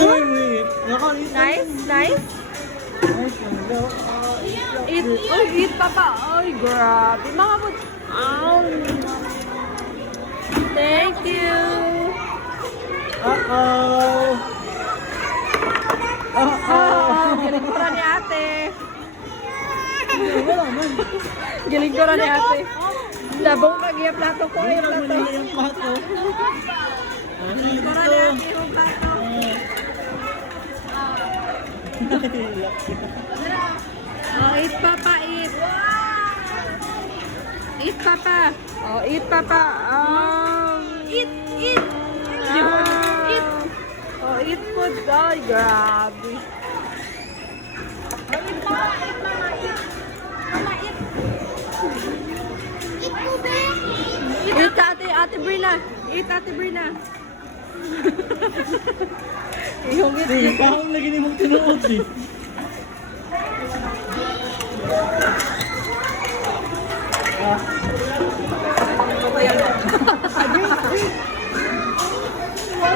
Nice, nice. Eat, oh, eat papa. Ay, grabe. Mga po. Thank you. Galing ko rin ni ate. Galing ko rin ni ate. Labong kag-iya plato ko. Iya plato. Galing ko rin ni ate yung plato. Oh, eat papa, eat. Eat papa. Oh, eat papa. Eat, eat. Eat. Oh, eat food. Ay, grabe. Eat mama, eat mama, eat. Mama, eat. Eat today. Eat ate Brina. Eat ate Brina. Yung eat. Kahong lagi ni mong tinuod eh.